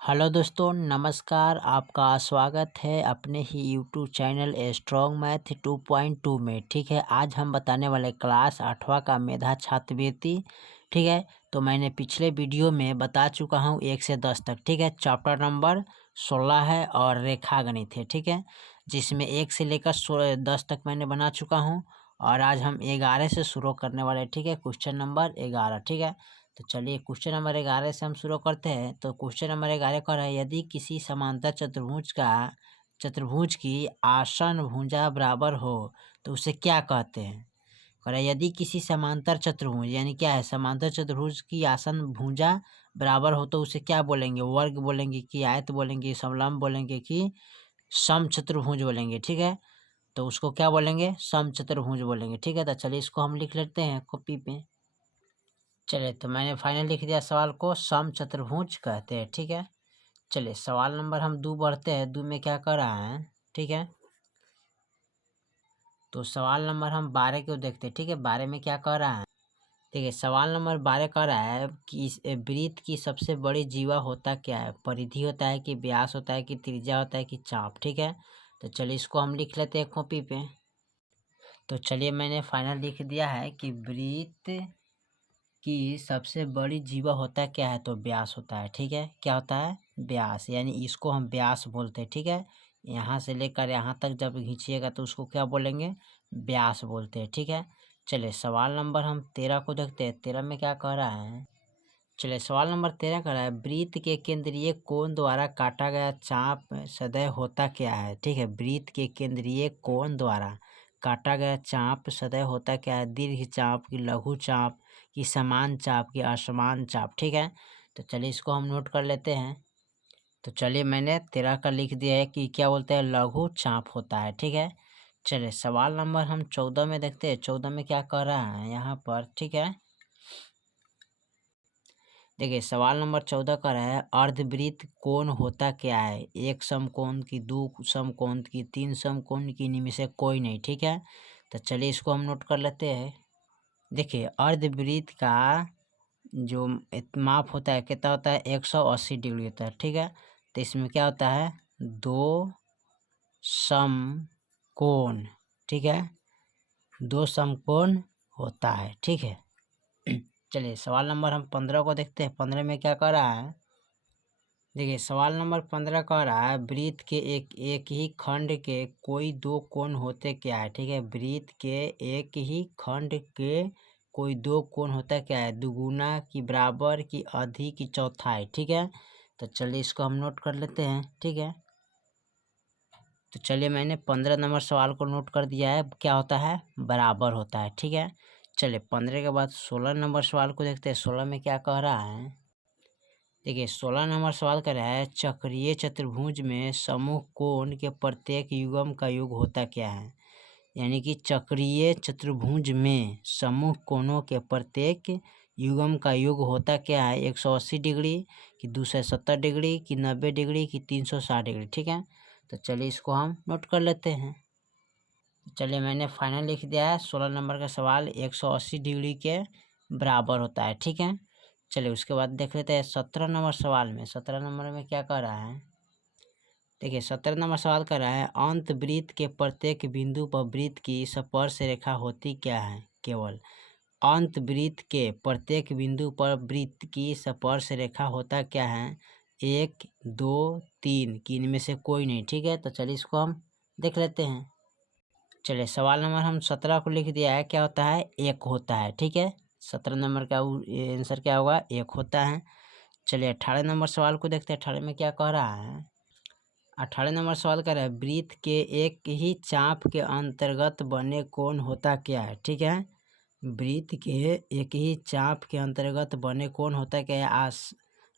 Hello दोस्तों, नमस्कार। आपका स्वागत है अपने ही यूट्यूब चैनल स्ट्रॉन्ग मैथ 2.2 में। ठीक है, आज हम बताने वाले क्लास 8वां का मेधा छात्रवृत्ति। ठीक है, तो मैंने पिछले वीडियो में बता चुका हूँ 1 से 10 तक। ठीक है, चैप्टर नंबर 16 है और रेखा गणित है। ठीक है, जिसमें 1 से लेकर 10 तक मैंने बना चुका हूँ और आज हम 11 से शुरू करने वाले हैं। ठीक है, क्वेश्चन नंबर 11। ठीक है, तो चलिए क्वेश्चन नंबर 11 से हम शुरू करते हैं। तो क्वेश्चन नंबर 11 कह रहा है, यदि किसी समांतर चतुर्भुज की आसन भुजा बराबर हो तो उसे क्या कहते हैं। कह रहा है यदि किसी समांतर चतुर्भुज यानी क्या है, समांतर चतुर्भुज की आसन भुजा बराबर हो तो उसे क्या बोलेंगे। वर्ग बोलेंगे कि आयत बोलेंगे, समलंब बोलेंगे कि समचतुर्भुज बोलेंगे। ठीक है, तो उसको क्या बोलेंगे, समचतुर्भुज बोलेंगे। ठीक है, तो चलिए इसको हम लिख लेते हैं कॉपी पे। चलिए, तो मैंने फाइनल लिख दिया सवाल को, समचतुर्भुज कहते हैं। ठीक है, चलिए सवाल नंबर हम 2 बढ़ते हैं। 2 में क्या कर रहा है, ठीक है, तो सवाल नंबर हम 12 को देखते हैं। ठीक है, 12 में क्या कर रहा है, ठीक है, सवाल नंबर 12 कर रहा है कि इस वृत्त की सबसे बड़ी जीवा होता क्या है। परिधि होता है कि व्यास होता है कि त्रिज्या होता है कि चाप। ठीक है, तो चलिए इसको हम लिख लेते हैं कॉपी पे। तो चलिए मैंने फाइनल लिख दिया है कि वृत्त कि सबसे बड़ी जीवा होता क्या है, तो व्यास होता है। ठीक है, क्या होता है, व्यास, यानी इसको हम व्यास बोलते हैं। ठीक है, यहाँ से लेकर यहाँ तक जब खींचिएगा तो उसको क्या बोलेंगे, व्यास बोलते हैं। ठीक है, चलिए सवाल नंबर हम 13 को देखते हैं। 13 में क्या कह रहा है, चलिए सवाल नंबर 13 कह रहा है, वृत्त के केंद्रीय कोण द्वारा काटा गया चाप सदैव होता क्या है। ठीक है, वृत्त के केंद्रीय कोण द्वारा काटा गया चाप सदैव होता क्या है। दीर्घ चाप की, लघु चाप की, समान चाप की, असमान चाप। ठीक है, तो चलिए इसको हम नोट कर लेते हैं। तो चलिए मैंने 13 का लिख दिया है कि क्या बोलते हैं, लघु चाप होता है। ठीक है, चलिए सवाल नंबर हम 14 में देखते हैं। 14 में क्या कह रहा है यहाँ पर, ठीक है, देखिए सवाल नंबर 14 का है, अर्धवृत्त कोण होता क्या है। एक समकोण की, दो समकोण की, तीन समकोण की, इनमें से कोई नहीं। ठीक है, तो चलिए इसको हम नोट कर लेते हैं। देखिए अर्धवृत्त का जो माप होता है कितना होता है, 180 डिग्री होता है। ठीक है, तो इसमें क्या होता है, दो समकोण। ठीक है, दो समकोण होता है। ठीक है, चलिए सवाल नंबर हम 15 को देखते हैं। 15 में क्या कर रहा है, देखिए सवाल नंबर 15 कह रहा है, वृत्त के एक ही खंड के कोई दो कोण होते क्या है। ठीक है, वृत्त के एक ही खंड के कोई दो कोण होता क्या है, दुगुना की, बराबर की, आधी की, चौथाई। ठीक है, तो चलिए इसको हम नोट कर लेते हैं। ठीक है, तो चलिए मैंने 15 नंबर सवाल को नोट कर दिया है, क्या होता है, बराबर होता है। ठीक है, चलिए 15 के बाद 16 नंबर सवाल को देखते हैं। 16 में क्या कह रहा है, देखिए 16 नंबर सवाल कर रहा है, चक्रीय चतुर्भुज में समूह कोण के प्रत्येक युग्म का योग होता क्या है। यानी कि चक्रीय चतुर्भुज में समूह कोणों के प्रत्येक युग्म का योग होता क्या है, 180 डिग्री कि 270 डिग्री कि 90 डिग्री कि 360 डिग्री। ठीक है, तो चलिए इसको हम नोट कर लेते हैं। चलिए मैंने फाइनल लिख दिया है, 16 नंबर का सवाल 180 डिग्री के बराबर होता है। ठीक है, चलिए उसके बाद देख लेते हैं 17 नंबर सवाल में। 17 नंबर में क्या कर रहा है, देखिए 17 नंबर सवाल कर रहा है, अंत वृत्त के प्रत्येक बिंदु पर वृत्त की स्पर्श रेखा होती क्या है। केवल अंत वृत्त के प्रत्येक बिंदु पर वृत्त की स्पर्श रेखा होता क्या है, 1, 2, 3 कि इनमें से कोई नहीं। ठीक है, तो चलिए इसको हम देख लेते हैं। चलिए सवाल नंबर हम 17 को लिख दिया है, क्या होता है, एक होता है। ठीक है, 17 नंबर का आंसर क्या होगा, एक होता है। चलिए 18 नंबर सवाल को देखते हैं। 18 में क्या कह रहा है, 18 नंबर सवाल कर रहा है, वृत्त के एक ही चाप के अंतर्गत बने कोण होता क्या है। ठीक है, वृत्त के एक ही चाप के अंतर्गत बने कोण होता क्या है,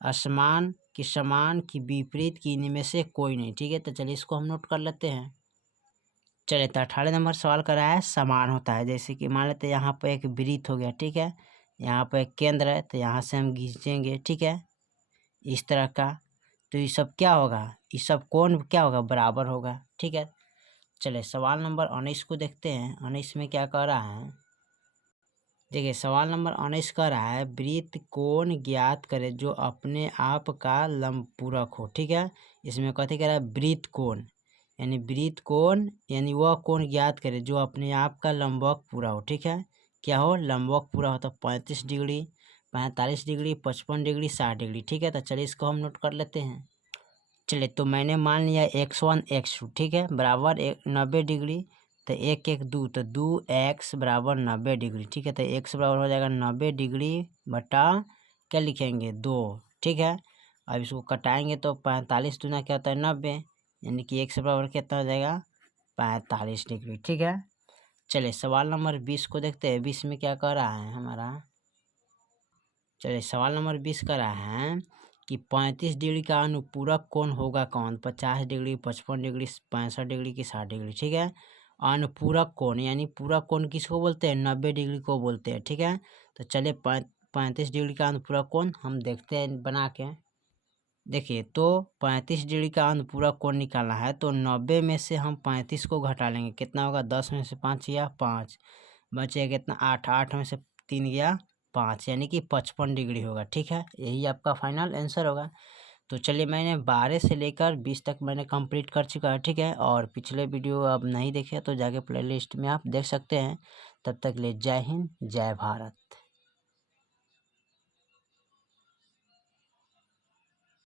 असमान की, समान की, विपरीत की, इनमें से कोई नहीं। ठीक है, तो चलिए इसको हम नोट कर लेते हैं। चलिए तो 18 नंबर सवाल कर रहा है, समान होता है। जैसे कि मान लेते हैं यहाँ पर एक वृत्त हो गया। ठीक है, यहाँ पर एक केंद्र है, तो यहाँ से हम खींचेंगे। ठीक है, इस तरह का, तो ये सब क्या होगा, ये सब कोण क्या होगा, बराबर होगा। ठीक है, चलिए सवाल नंबर 19 को देखते हैं। 19 में क्या कह रहा है, देखिए सवाल नंबर 19 कह रहा है वृत्त कोण ज्ञात करे जो अपने आप का लंब पूरक हो। ठीक है, इसमें कथी कह रहा है वृत्त कोण, यानी वृत्त कोण यानी वह कोण ज्ञात करे जो अपने आप का लंबवत पूरा हो। ठीक है, क्या हो लंबवत पूरा हो तो 35 डिग्री, 45 डिग्री, 55 डिग्री, 60 डिग्री। ठीक है, तो चलिए इसको हम नोट कर लेते हैं। चलिए तो मैंने मान लिया x1 x2 ठीक है बराबर 90 डिग्री, तो 1 1 2 तो 2x बराबर 90 डिग्री। ठीक है, तो x बराबर हो जाएगा 90 डिग्री बटा क्या लिखेंगे 2। ठीक है, अब इसको कटाएंगे तो 45 दूना क्या होता है 90, यानी कि x बराबर कितना हो जाएगा 45 डिग्री। ठीक है, चलिए सवाल नंबर 20 को देखते हैं। 20 में क्या कह रहा है हमारा, चलिए सवाल नंबर 20 कह रहा है कि 35 डिग्री का अनुपूरक कोण होगा कौन, 50 डिग्री, 55 डिग्री, 65 डिग्री की 60 डिग्री। ठीक है, अनुपूरक कोण यानी पूरक कोण किसको बोलते हैं 90 डिग्री को बोलते हैं। ठीक है, तो चलिए 35 डिग्री का अनुपूरक कोण हम देखते हैं बना के। देखिए तो 35 डिग्री का अनुपूरक कोण निकालना है तो 90 में से हम 35 को घटा लेंगे, कितना होगा 10 में से 5 गया 5, बचेगा कितना 8, 8 में से 3 गया 5, यानी कि 55 डिग्री होगा। ठीक है, यही आपका फाइनल आंसर होगा। तो चलिए मैंने 12 से लेकर 20 तक मैंने कंप्लीट कर चुका है। ठीक है, और पिछले वीडियो आप नहीं देखे तो जाके प्लेलिस्ट में आप देख सकते हैं। तब तक ले जय हिंद जय भारत।